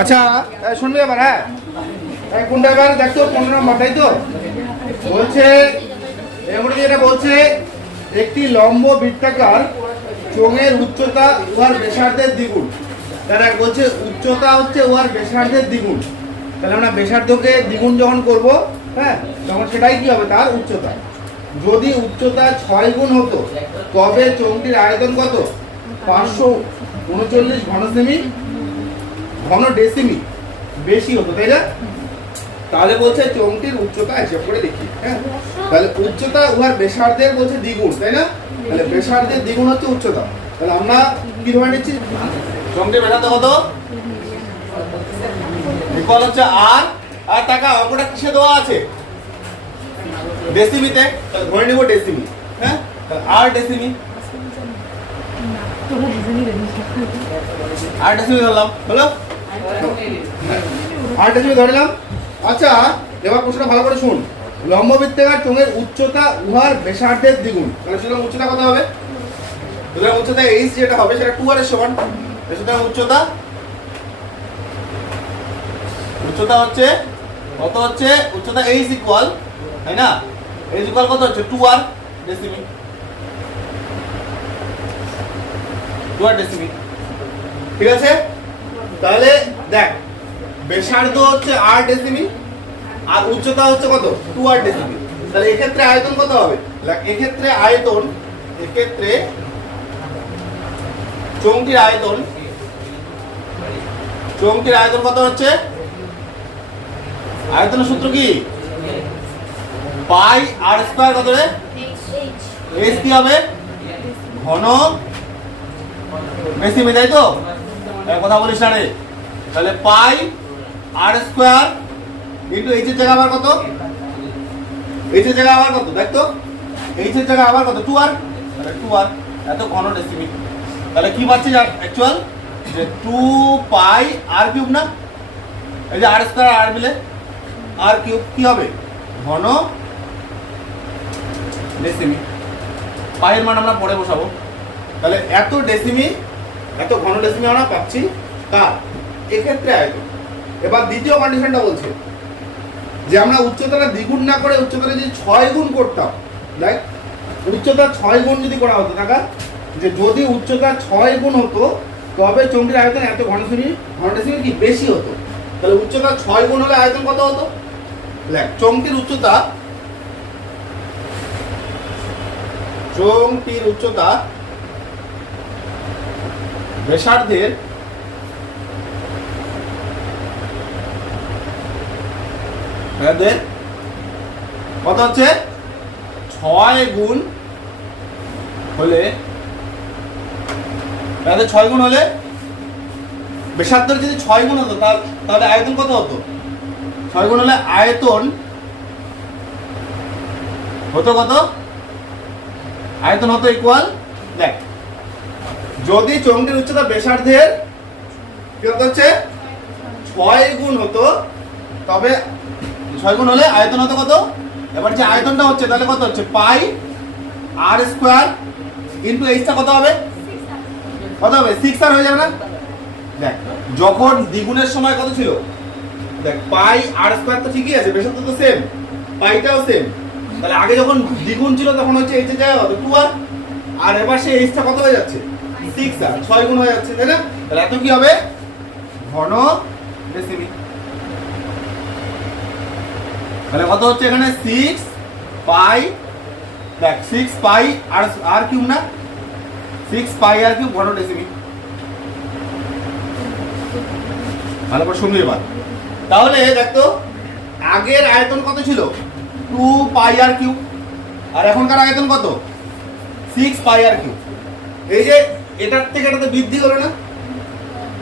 আচ্ছা শুনবি এবার হ্যাঁ? কোনটা এবার দেখতো পনেরো নম্বর, তাই তো? বলছে মধ্যে যেটা বলছে, একটি লম্ব বৃত্তাকার চোঙের উচ্চতা উহার ব্যাসার্ধের দ্বিগুণ। তারা বলছে, উচ্চতা হচ্ছে উহার ব্যাসার্ধের দ্বিগুণ। তাহলে আমরা ব্যাসার্ধকে দ্বিগুণ যখন করব হ্যাঁ তখন সেটাই কি হবে তার উচ্চতা? যদি উচ্চতা ছয় গুণ হতো, তবে চোঙটির আয়তন কত? পাঁচশো উনচল্লিশ ঘন সেমি ঘন ডেসিমি বেশি হতো তাই না? তাহলে বলছে চোঙটির উচ্চতা হিসেব করে দেখি হ্যাঁ? তাহলে উচ্চতা উহার ব্যাসার্ধের বলছে দ্বিগুণ তাই না? তাহলে ব্যাসার্ধের দ্বিগুণ হচ্ছে উচ্চতা। তাহলে আমরা কি ধরে নিচ্ছি? চোঙটির ব্যাসার্ধ কত? ইকুয়াল হচ্ছে আর আর টাকা অঙ্কটা কিসে দেওয়া আছে? ডেসিমিতে তাহলে ধরে নেব ডেসিমি হ্যাঁ? আর ডেসিমি। আর ডেসিমি ধরলাম হলো? আর ডেসিমি ধরলাম আচ্ছা এবার প্রশ্নটা ভালো করে শুন। লম্ব বৃত্তাকার চোঙের উচ্চতা, উহার ব্যাসার্ধের দ্বিগুণ। তাহলে সুতরাং উচ্চতা কত হবে? সুতরাং উচ্চতা এইচ যেটা হবে সেটা টু আর এর সমান। সুতরাং উচ্চতা উচ্চতা হচ্ছে কত হচ্ছে? উচ্চতা এইচ ইকুয়াল তাই না? এইচ ইকুয়াল কত হচ্ছে? টু আর ডেসিমি টু আর ডেসিমি ঠিক আছে? তাহলে দেখ, ব্যাসার্ধ হচ্ছে আর ডেসিমি আর উচ্চতা হচ্ছে কত? টু আর ডেসিমি তাহলে এক্ষেত্রে আয়তন কত হবে? এক্ষেত্রে আয়তন, এক্ষেত্রে চৌংটির আয়তন চৌংটির আয়তন কত হচ্ছে? আয়তনের সূত্র কি? পাই আর স্কয়ার কত রে? এইচ কি হবে? ঘন। মেয়ে তাই তো? কথা বলিস না রে। তাহলে pi r square into h এর জায়গা আবার কত? এইচ এর জায়গা আবার কত? দেখ তো। এইচ এর জায়গা আবার কত? টু আর তাহলে টু আর এত ঘন ডেসিমি তাহলে কি পাচ্ছিস অ্যাকচুয়াল যে টু পাই আর কিউব না? এই যে আর স্কোয়ার আর মিলে আর কিউব কি হবে? ঘন ডেসিমি পায়ের মান আমরা পরে বসাবো। তাহলে এত ডেসিমি এত ঘন ডেসিমি আমরা পাচ্ছি কার এক্ষেত্রে আয়তন এবার দ্বিতীয় কন্ডিশনটা বলছে যে আমরা উচ্চতাটা দ্বিগুণ না করে উচ্চতাটা যদি ছয় গুণ করতাম, দেখ, উচ্চতা ছয় গুণ যদি করা হতো টাকা যে যদি উচ্চতা ছয় গুণ হতো, তবে চমকির আয়তন এত ঘন সেমি ঘন ডেসিমি কি বেশি হতো? তাহলে উচ্চতা ছয় গুণ হলে আয়তন কত হতো? দেখ চমকির উচ্চতা চোঙটির উচ্চতা ব্যাসার্ধের কত হচ্ছে? ছয় গুণ হলে ছয় গুণ হলে ব্যাসার্ধের যদি ছয় গুণ হতো তার- তাহলে আয়তন কত হতো? ছয় গুণ হলে আয়তন হতো কত? আয়তন হতো ইকুয়াল দেখ যদি চোঙটির উচ্চতা ব্যাসার্ধের কি হচ্ছে? ছয় গুণ হতো, তবে ছয় গুণ হলে আয়তন হতো কত? এবার যে আয়তনটা হচ্ছে, তাহলে কত হচ্ছে? পাই আর স্কোয়ার ইন্টু এইচটা কত হবে? কত হবে? সিক্স আর হয়ে যাবে না? দেখ, যখন দ্বিগুণের সময় কত ছিল? দেখ, পাই আর স্কোয়ার তো ঠিকই আছে, ব্যাসার্ধ তো সেম পাইটাও সেম তাহলে আগে যখন দ্বিগুণ ছিল, তখন হচ্ছে এইচ এর জায়গায় কত টু আর আর এবার সেই এইচটা কত হয়ে যাচ্ছে? সিক্স আর ছয় গুণ হয়ে যাচ্ছে, তাই না? তাহলে এত কি হবে? ঘন ডেসিমি তাহলে কত হচ্ছে এখানে? সিক্স পাই দেখ six pi r r cube না? সিক্স পাই আর কিউব ঘন ডেসিমি ভালো করে শুনবি এবার। তাহলে দেখতো আগের আয়তন কত ছিল? টু পাই আর কিউ আর এখনকার আয়তন কত? সিক্স পাই আর কিউ এই যে এটার থেকে এটা তো বৃদ্ধি হলো না?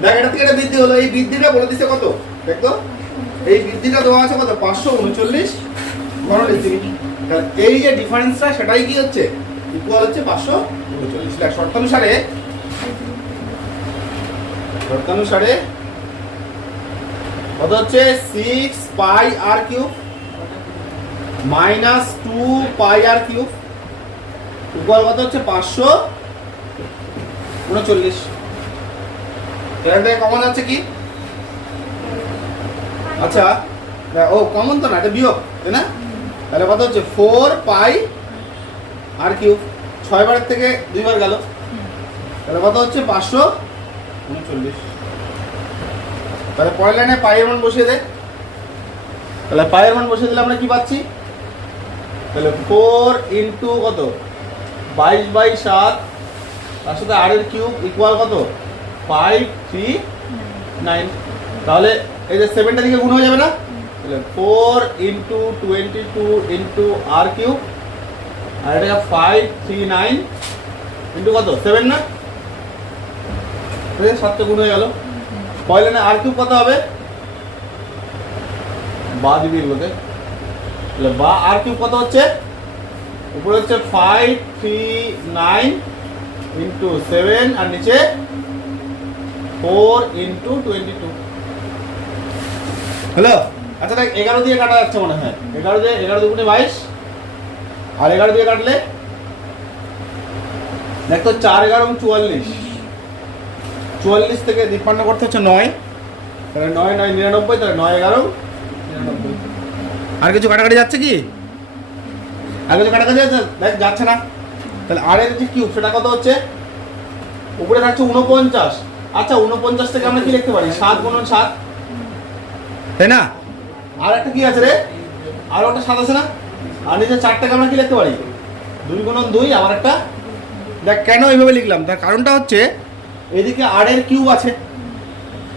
দেখ, এটার থেকে এটা বৃদ্ধি হলো। এই বৃদ্ধিটা বলে দিচ্ছে কত? দেখতো এই বৃদ্ধিটা দেওয়া আছে কত? পাঁচশো উনচল্লিশ এই যে ডিফারেন্সটা সেটাই কি হচ্ছে? ইকুয়াল হচ্ছে পাঁচশো উনচল্লিশ। দেখ, শর্তানুসারে শর্তানুসারে কত হচ্ছে? Six pi r cube minus two pi r cube equal কত হচ্ছে? পাঁচশো উনচল্লিশ। এখান থেকে কমন আছে কি? আচ্ছা না, ও কমন তো না এটা বিয়োগ তাই না? তাহলে কত হচ্ছে? ফোর পাই আর কিউব ছয় বারের থেকে দুইবার গেল। তাহলে কত হচ্ছে? পাঁচশো উনচল্লিশ। তাহলে পরের লাইনে পায়ের মান বসিয়ে দে। তাহলে পায়ের মান বসিয়ে দিলে আমরা কি পাচ্ছি? তাহলে ফোর ইন্টু কত? বাইশ বাই সাত তার সাথে আর এর কিউব ইকুয়াল কত? ফাইভ থ্রি নাইন তাহলে এই যে সেভেনটা দিকে গুণ হয়ে যাবে না? তাহলে four into twenty two into r cube আর এটা ফাইভ থ্রি নাইন ইন্টু কত? সেভেন না? সাতটা গুণ হয়ে গেল। পয়লা না আর কিউব কত হবে? বা দিবি এগুলোতে তাহলে বা আর কিউব কত হচ্ছে? উপরে হচ্ছে five three nine into seven আর নিচে four into twenty two hello? আচ্ছা দেখ এগারো দিয়ে কাটা যাচ্ছে মনে হয়। এগারো দিয়ে এগারো দুগুণে বাইশ আর এগারো দিয়ে কাটলে? দেখ তো চার এগারো চুয়াল্লিশ। চুয়াল্লিশ থেকে তিপ্পান্ন করতে হচ্ছে নয়। তাহলে নয় নয় নিরানব্বই তাহলে নয় এগারো নিরানব্বই। আর কিছু কাটাকাটি যাচ্ছে কি? আর কিছু কাটাকাটি যাচ্ছে? দেখ যাচ্ছে না। তাহলে আর এর যে কিউব সেটা কত হচ্ছে উপরে থাকছে উনপঞ্চাশ আচ্ছা উনপঞ্চাশ থেকে আমরা কি লিখতে পারি? সাত গুণন সাত। তাই না? আর একটা কি আছে রে? আর একটা সাত আছে না? আর নিচে চারটাকে আমরা কি লিখতে পারি? দুই গুণন দুই আবার একটা দেখ কেন এইভাবে লিখলাম? তার কারণটা হচ্ছে এদিকে আর এর কিউব আছে।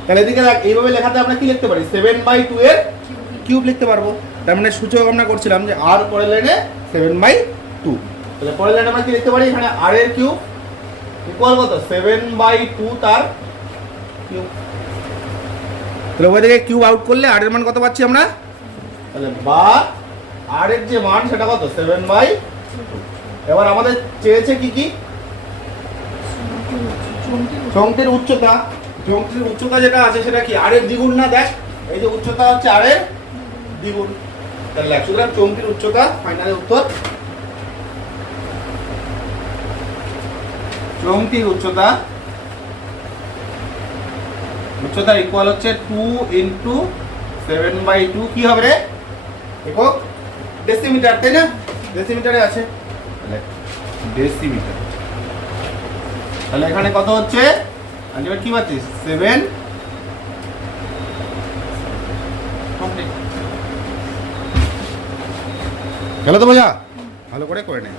তাহলে এদিকে দেখ এইভাবে লেখাতে আমরা কি লিখতে পারি? সেভেন বাই টু এর কিউব লিখতে পারব। তার মানে সূচক আমরা করছিলাম যে আর পরে লাইনে সেভেন বাই টু তাহলে পরের লাইনে আমরা কি লিখতে পারি? এখানে আর এর কিউব ইকুয়াল কত? সেভেন বাই টু তার কিউব তাহলে ওই থেকে কিউব আউট করলে আর এর মান কত পাচ্ছি আমরা? তাহলে বা আর এর যে মান সেটা কত? সেভেন বাই এবার আমাদের চেয়েছে কি কি? চংটির উচ্চতা। চংটির উচ্চতা যেটা আছে সেটা কি? আর এর দ্বিগুণ না? দেখ এই যে উচ্চতা হচ্ছে আর এর দ্বিগুণ। তাহলে সুতরাং চংটির উচ্চতা ফাইনালের উত্তর। চংটির উচ্চতা উচ্চতা ইকুয়াল হচ্ছে two into seven by two কি হবে রে? একক ডেসিমিটার তাই না? ডেসিমিটারে আছে। তাহলে ডেসিমিটার তাহলে এখানে কত হচ্ছে? আলটিমেট কি পাচ্ছিস? সেভেন গেল তো বোঝা ভালো করে করে নে।